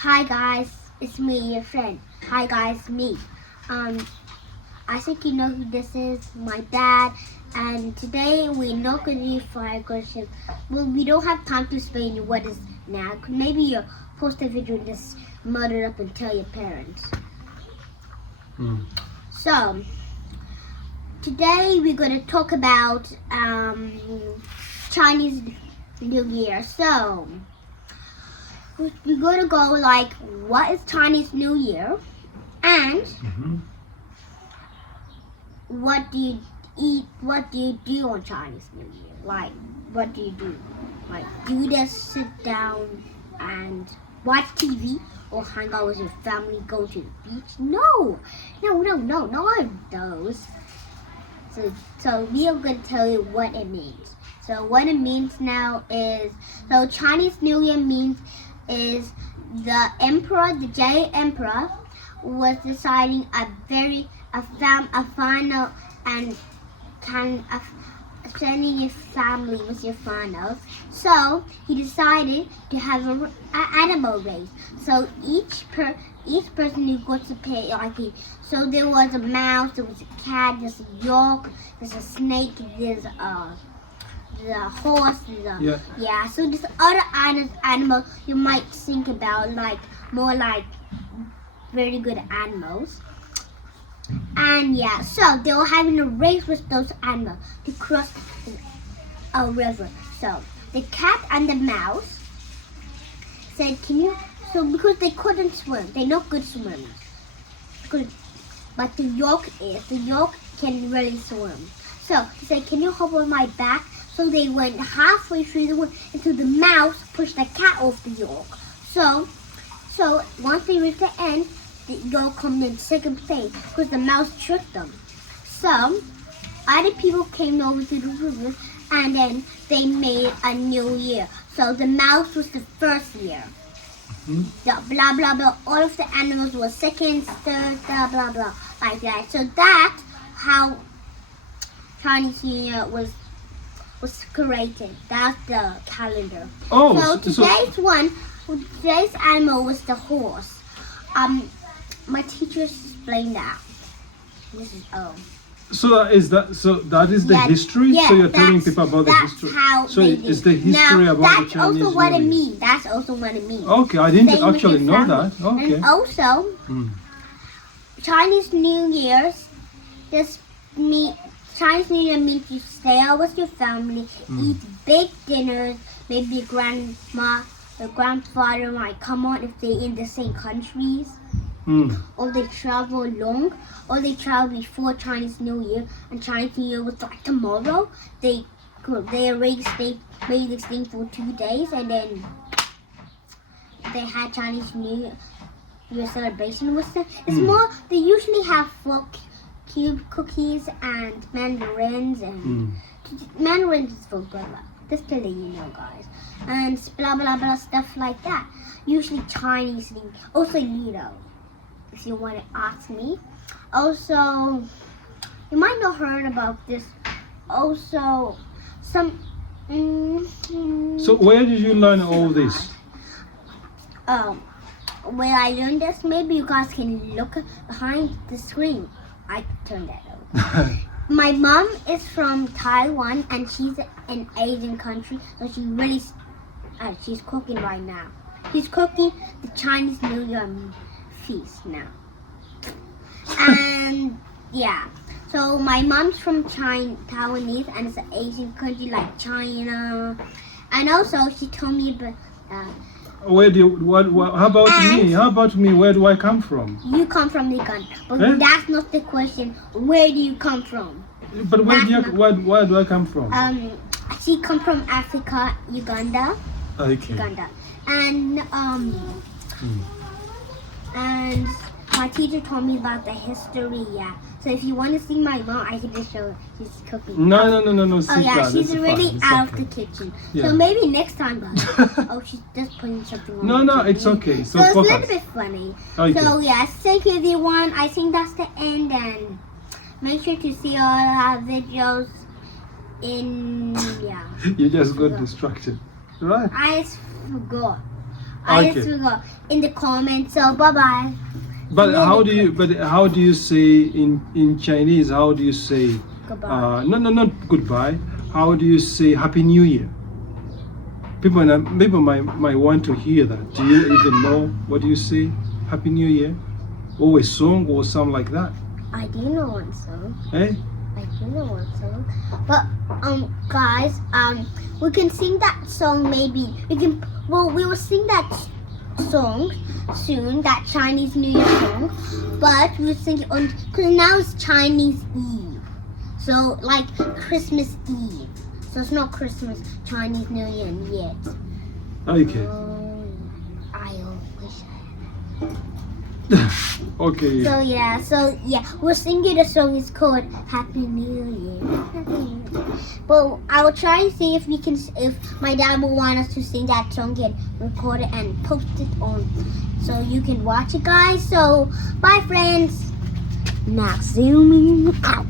Hi guys, it's me, your friend. Hi guys, me. I think you know who this is, my dad. And today we're not going to do fire questions. Well, we don't have time to explain what is now. Maybe you post a video and just murder it up and tell your parents. So, today we're going to talk about Chinese New Year. So, we're going to go like, what is Chinese New Year? And what do you eat? What do you do on Chinese New Year? Like, what do you do? Like, do you just sit down and watch TV or hang out with your family, go to the beach? No, not of those. So we are going to tell you what it means. So what it means now is, so Chinese New Year means is the emperor, the Jade emperor, was deciding a final and spending your family with your finals. So he decided to have an animal race. So each person who got to pay so there was a mouse, there was a cat, there's a yak, there's a snake, there's the horse, so this other animal you might think about more like very good animals. And so they were having a race with those animals to cross a river. So the cat and the mouse said, because they couldn't swim, they're not good swimmers. But the yak can really swim. So he said, can you hop on my back? So they went halfway through the wood until the mouse pushed the cat off the yak. So once they reached the end, the yak come in second place because the mouse tricked them. So other people came over to the river and then they made a new year. So the mouse was the first year. The blah blah blah. All of the animals were second, third, blah blah blah, like that. So that's how Chinese New Year was created. That's the calendar. So today's animal was the horse. My teacher explained that. This is So that is the history. So you're telling people about the history. So it's the history about the Chinese New Year. That's also what it means. That's also what it means. Okay, I didn't actually know that. Okay. And also, Chinese New Year means you stay out with your family, eat big dinners. Maybe your grandma, your grandfather might come on if they're in the same countries. Or they travel long, or they travel before Chinese New Year, and Chinese New Year was like tomorrow. They already made this thing for 2 days, and then they had Chinese New Year celebration with them. It's more, they usually have cube cookies and mandarins, and mandarins is for good luck. Just to let you know, guys. And blah blah blah stuff like that. Usually Chinese thing. Also Lido, if you want to ask me. Also, you might not heard about this. Also, some. So where did you learn all this? Where I learned this, maybe you guys can look behind the screen. I turned that over. My mom is from Taiwan and she's an Asian country, so she's cooking right now. She's cooking the Chinese New Year feast now. And so my mom's from Taiwanese and it's an Asian country like China. And also she told me about how about me? Where do I come from? You come from Uganda, but that's not the question. Where do you come from? But where do I come from? She come from Africa, Uganda. Okay. Uganda, and and my teacher told me about the history. So if you want to see my mom, I can just show her. She's cooking. No. She's already out of the kitchen. So maybe next time, guys. She's just putting something on. No, it's okay. So it's a little bit funny. Okay. So thank you everyone. I think that's the end, and make sure to see all our videos in You just got distracted, right? I forgot. I just forgot in the comments. So bye bye. But how do you say in Chinese? How do you say Goodbye. no, not goodbye. How do you say Happy New Year? People might want to hear that. Do you even know what do you say? Happy New Year, or a song or something like that? I do know one song. Eh? I do know one song. But guys, we can sing that song. Maybe we can. Well, we will sing that song soon. That Chinese New Year song. But we'll sing it on because now it's Chinese Eve. So like Christmas Eve. So it's not Christmas, Chinese New Year yet. Okay. I wish I Okay. So yeah, we're singing a song. It's called Happy New Year. Happy New Year. But I will try and see if my dad will want us to sing that song and record it and post it on, so you can watch it, guys. So bye, friends. Now zooming out.